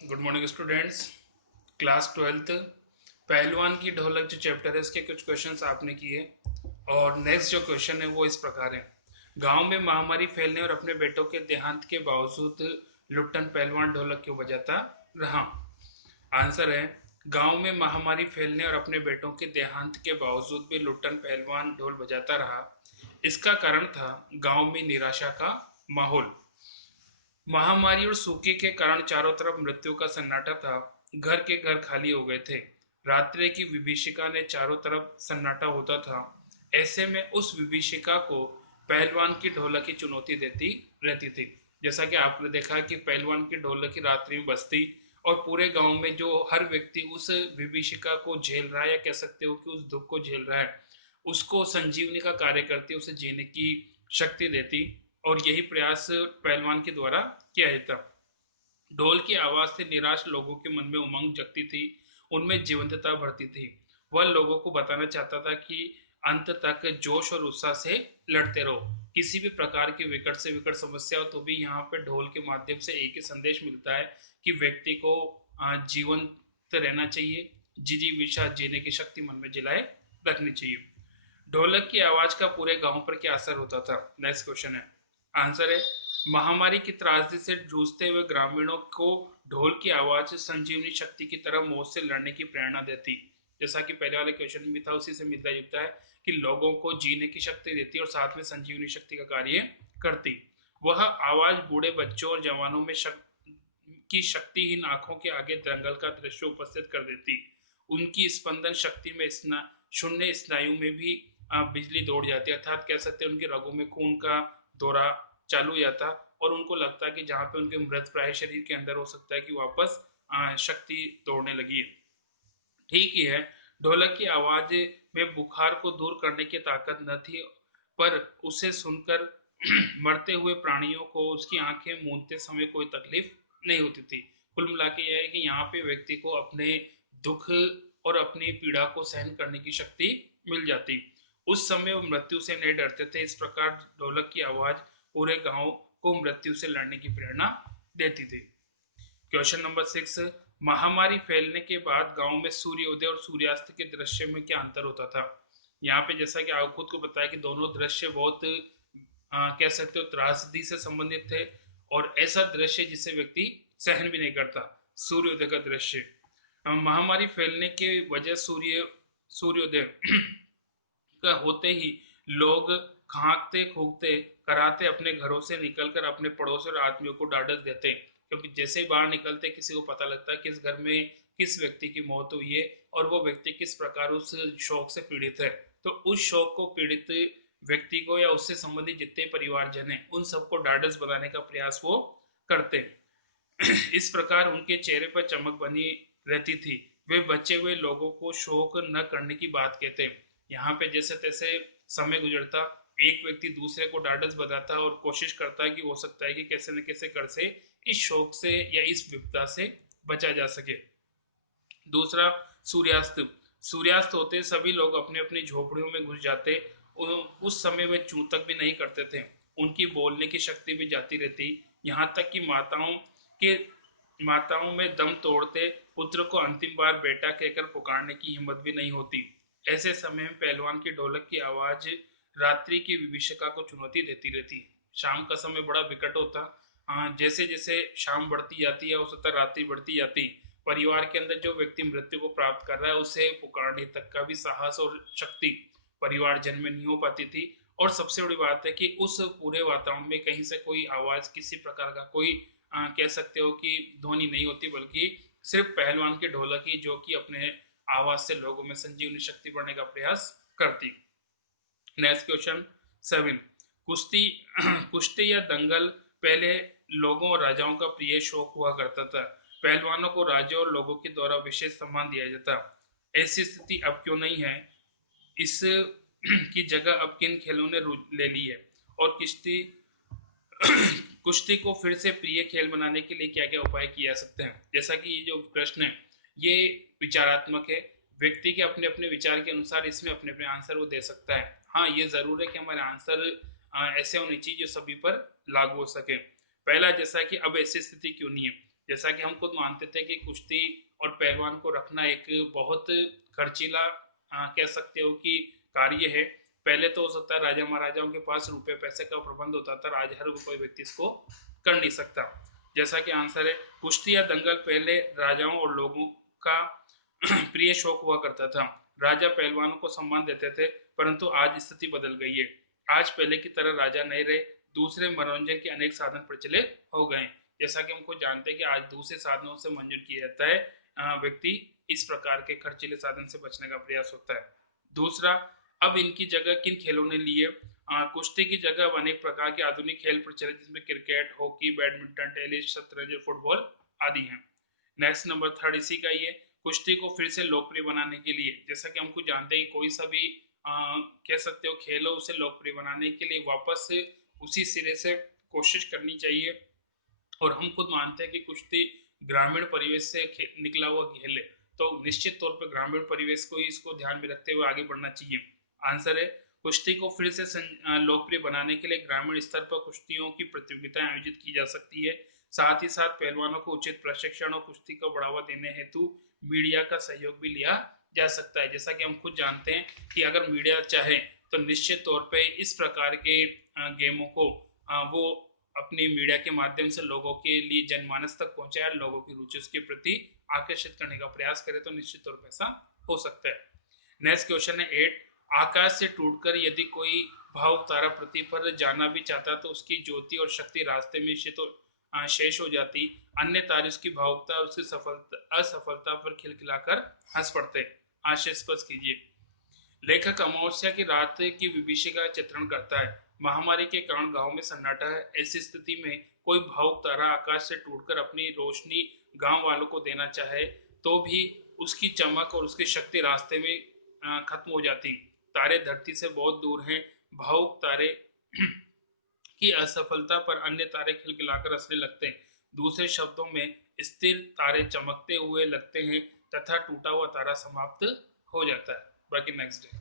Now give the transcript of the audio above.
Good morning students. Class twelfth पहलवान की ढोलक जो चैप्टर है इसके कुछ क्वेश्चंस आपने किए और नेक्स्ट जो क्वेश्चन है वो इस प्रकार है। गांव में महामारी फैलने और अपने बेटों के देहांत के बावजूद लुट्टन पहलवान ढोलक क्यों बजाता रहा? आंसर है, गांव में महामारी फैलने और अपने बेटों के देहांत के बावजूद भी लुट्टन पहलवान ढोल बजाता रहा। इसका कारण था गांव में निराशा का माहौल। महामारी और सूखे के कारण चारों तरफ मृत्यु का सन्नाटा था। घर के घर खाली हो गए थे। रात्रि की विभीषिका ने चारों तरफ सन्नाटा होता था। ऐसे में उस विभीषिका को पहलवान की ढोलक की चुनौती देती रहती थी। जैसा कि आपने देखा कि पहलवान की ढोलक की रात्रि में बजती और पूरे गांव में जो हर व्यक्ति उस विभीषिका को झेल रहा है या कह सकते हो कि उस दुख को झेल रहा है, उसको संजीवनी का कार्य करती, उसे जीने की शक्ति देती। और यही प्रयास पहलवान के द्वारा किया जाता। ढोल की आवाज से निराश लोगों के मन में उमंग जगती थी, उनमें जीवंतता भरती थी। वह लोगों को बताना चाहता था कि अंत तक जोश और उत्साह से लड़ते रहो। किसी भी प्रकार की विकट से विकट समस्या हो तो भी यहाँ पे ढोल के माध्यम से एक ही संदेश मिलता है कि व्यक्ति को जीवंत रहना चाहिए, जिजीविषा जीने की शक्ति मन में जिलाए रखनी चाहिए। ढोलक की आवाज का पूरे गांव पर क्या असर होता था? नेक्स्ट क्वेश्चन है। आंसर है, महामारी की त्रासदी से जूझते हुए ग्रामीणों को ढोल की आवाज संजीवनी शक्ति की तरह मौत से लड़ने की प्रेरणा देती। जैसा कि पहले वाले क्वेश्चन में था उसी से मिलता जुलता है कि लोगों को जीने की शक्ति देती और साथ में संजीवनी शक्ति का कार्य करती। वह आवाज बूढ़े बच्चों और जवानों में की शक्तिहीन आंखों के आगे दंगल का दृश्य उपस्थित कर देती। उनकी स्पंदन शक्ति में शून्य स्नायु में भी बिजली दौड़ जाती, अर्थात कह सकते हैं उनके रगों में खून का दौरा चालू हो जाता और उनको लगता कि जहां पे उनके मृत प्राय शरीर के अंदर हो सकता है कि वापस शक्ति दौड़ने लगी है। ठीक ही है, ढोलक की आवाज में बुखार को दूर करने की ताकत न थी, पर उसे सुनकर मरते हुए प्राणियों को उसकी आंखें मूंदते समय कोई तकलीफ नहीं होती थी। कुल मिला के यह है कि यहाँ पे व्यक्ति को अपने दुख और अपनी पीड़ा को सहन करने की शक्ति मिल जाती। उस समय वो मृत्यु से नहीं डरते थे। इस प्रकार ढोलक की आवाज पूरे गांव को मृत्यु से लड़ने की प्रेरणा देती थी। क्वेश्चन नंबर 6, महामारी फैलने के बाद गांव में सूर्योदय और सूर्यास्त के दृश्य में क्या अंतर होता था? यहाँ पे जैसा कि आप खुद को बताया कि दोनों दृश्य बहुत कह सकते हो त्रासदी से संबंधित थे और ऐसा दृश्य जिसे व्यक्ति सहन भी नहीं करता, सूर्योदय का दृश्य। महामारी फैलने के वजह सूर्योदय का होते ही लोग खांकते खूकते कराते अपने घरों से निकलकर अपने पड़ोसी और आदमियों को ढांढस देते, क्योंकि जैसे ही बाहर निकलते किसी को पता लगता है किस घर में किस व्यक्ति की मौत हुई है और वो व्यक्ति किस प्रकार उस शोक से पीड़ित है। तो उस शोक को पीड़ित व्यक्ति को या उससे संबंधित जितने परिवारजन है उन सबको ढांढस बनाने का प्रयास वो करते। इस प्रकार उनके चेहरे पर चमक बनी रहती थी। वे बचे हुए लोगों को शोक न करने की बात कहते। यहाँ पे जैसे तैसे समय गुजरता, एक व्यक्ति दूसरे को ढांढस बताता और कोशिश करता है कि हो सकता है कि कैसे न कैसे कर से इस शोक से या इस विपदा से बचा जा सके। दूसरा, सूर्यास्त। सूर्यास्त होते सभी लोग अपने अपनी झोपड़ियों में घुस जाते। उस समय वे चूं तक भी नहीं करते थे। उनकी बोलने की शक्ति भी जाती रहती। यहाँ तक कि के माताओं में दम तोड़ते पुत्र को अंतिम बार बेटा कहकर पुकारने की हिम्मत भी नहीं होती। ऐसे समय में पहलवान की ढोलक की आवाज रात्रि की विभीषिका को चुनौती देती रहती। शाम का समय बड़ा विकट होता। जैसे जैसे शाम बढ़ती जाती है उस तरह रात्रि बढ़ती जाती। परिवार के अंदर जो व्यक्ति मृत्यु को प्राप्त कर रहा है उसे पुकारने तक का भी साहस और शक्ति परिवार जन में नहीं हो पाती थी। और सबसे बड़ी बात है कि उस पूरे वातावरण में कहीं से कोई आवाज किसी प्रकार का कोई कह सकते हो कि ध्वनि नहीं होती, बल्कि सिर्फ पहलवान के ढोलक ही जो कि अपने आवाज से लोगों में संजीवनी शक्ति बढ़ने का प्रयास करती। नेक्स्ट क्वेश्चन 7, कुश्ती कुश्ती या दंगल पहले लोगों और राजाओं का प्रिय शौक हुआ करता था। पहलवानों को राजाओं और लोगों के द्वारा विशेष सम्मान दिया जाता। ऐसी स्थिति अब क्यों नहीं है? इस की जगह अब किन खेलों ने ले ली है? और किश्ती कुश्ती को फिर से प्रिय खेल बनाने के लिए क्या क्या उपाय किए जा सकते हैं? जैसा कि ये जो प्रश्न है ये विचारात्मक है। व्यक्ति के अपने अपने विचार के अनुसार इसमें अपने अपने आंसर वो दे सकता है। हाँ, ये जरूर है कि हमारे आंसर ऐसे होने चाहिए जो सभी पर लागू हो सके। पहला, जैसा कि अब ऐसी स्थिति क्यों नहीं है? जैसा कि हम खुद मानते थे कि कुश्ती और पहलवान को रखना एक बहुत खर्चीला कह सकते हो कि कार्य है। पहले तो हो सकता है राजा महाराजाओं के पास रुपए पैसे का प्रबंध होता था, आज हर कोई व्यक्ति इसको कर नहीं सकता। जैसा कि आंसर है कुश्ती या दंगल पहले राजाओं और लोगों का प्रिय शौक हुआ करता था। राजा पहलवानों को सम्मान देते थे, परंतु आज स्थिति बदल गई है। आज पहले की तरह राजा नहीं रहे, दूसरे मनोरंजन के अनेक साधन प्रचलित हो गए। जैसा कि हमको जानते हैं कि आज दूसरे साधनों से मनोरंजन किया जाता है, व्यक्ति इस प्रकार के खर्चीले साधन से बचने का प्रयास होता है। दूसरा, अब इनकी जगह किन खेलों ने ली है? कुश्ती की जगह अब अनेक प्रकार के आधुनिक खेल प्रचलित, जिसमें क्रिकेट, हॉकी, बैडमिंटन, टेनिस, शतरंज, फुटबॉल आदि हैं। नेक्स्ट नंबर थर्ड इसी का ही है, कुश्ती को फिर से लोकप्रिय बनाने के लिए, जैसा कि हमको जानते हैं कोई सा भी कह सकते हो खेल हो, उसे लोकप्रिय बनाने के लिए वापस से उसी सिरे से कोशिश करनी चाहिए। और हम खुद मानते हैं कि कुश्ती ग्रामीण परिवेश से निकला हुआ खेल है, तो निश्चित तौर पर ग्रामीण परिवेश को ही इसको ध्यान में रखते हुए आगे बढ़ना चाहिए। आंसर है कुश्ती को फिर से लोकप्रिय बनाने के लिए ग्रामीण स्तर पर कुश्तियों की प्रतियोगिताएं आयोजित की जा सकती है। साथ ही साथ पहलवानों को उचित प्रशिक्षण और कुश्ती को बढ़ावा देने हेतु मीडिया का सहयोग भी लिया जा सकता है। जैसा कि हम खुद जानते हैं कि अगर मीडिया चाहे तो निश्चित तौर पे इस प्रकार के गेमों को वो अपनी मीडिया के माध्यम से लोगों के लिए जनमानस तक पहुंचाए, लोगों की रुचि उसके प्रति आकर्षित करने का प्रयास करे, तो निश्चित तौर पर ऐसा हो सकता है। नेक्स्ट क्वेश्चन है 8, आकाश से टूटकर यदि कोई भावुक तारा पृथ्वी पर जाना भी चाहता तो उसकी ज्योति और शक्ति रास्ते में से तो शेष हो जाती, अन्य तारे उसकी भावुकता और उसकी सफलता असफलता पर खिलखिलाकर हंस पड़ते। आशय स्पष्ट कीजिए। लेखक अमावस्या की रात की विभीषिका का चित्रण करता है। महामारी के कारण गांव में सन्नाटा है। ऐसी स्थिति में कोई भावुक तारा आकाश से टूटकर अपनी रोशनी गांव वालों को देना चाहे तो भी उसकी चमक और उसकी शक्ति रास्ते में खत्म हो जाती। तारे धरती से बहुत दूर हैं। भावुक तारे की असफलता पर अन्य तारे खिलखिलाकर हंसने लगते हैं। दूसरे शब्दों में स्थिर तारे चमकते हुए लगते हैं तथा टूटा हुआ तारा समाप्त हो जाता है। बाकी नेक्स्ट डे।